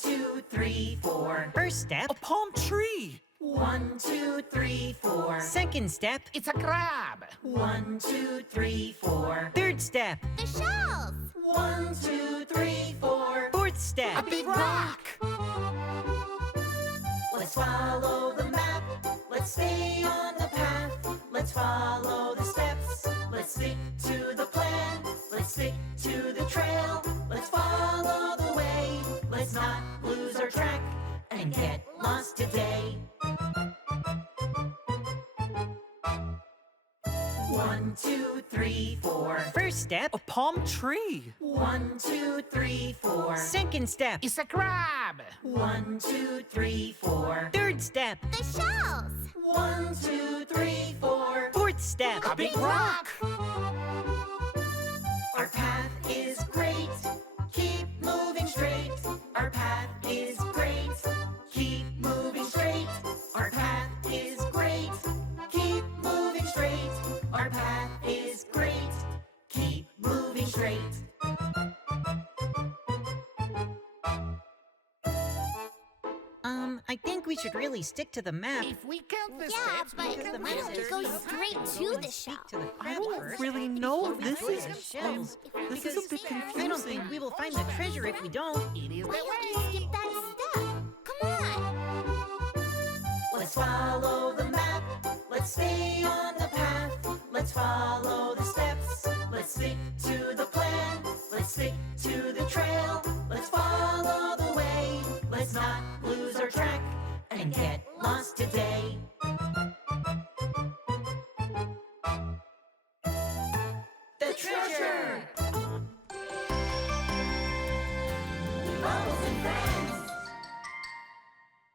2, 3, 4. First step, A palm tree. 1, 2, 3, 4. second step, It's a crab. 1, 2, 3, 4. third step, The shells. 1, 2, 3, 4. fourth step, A big rock. Let's follow the map. Let's stay on the path. Let's follow the steps. Let's stick to the plan. Let's stick to the trail. Let's follow the way. Let's not lose our track and get lost today. 1, 2, 3, 4. first step, A palm tree. 1, 2, 3, 4. second step, It's a crab. 1, 2, 3, 4. third step, The shells. 1, 2, 3, 4. fourth step, A big rock. Our path is great. Keep moving straight. Our path is great. Keep moving straight. Our path is great. Keep moving straight. Our path is great. Keep moving straight. I think we should really stick to the map. If we count the Yeah, steps, but we can why don't we reach go the straight crab. to the Speak shell? to the I crab don't first really know. before we This go to is the shells. this is a bit confusing. I don't think we will find the treasure if we don't. It is the Why don't we way. skip that step? Come on. Let's follow the map. Let's stay on the path. Let's follow the steps. Let's stick to the plan. Let's stick to the trail. Let's follow the way. Let's not lose our track and get lost today. The treasure! Bubbles and friends!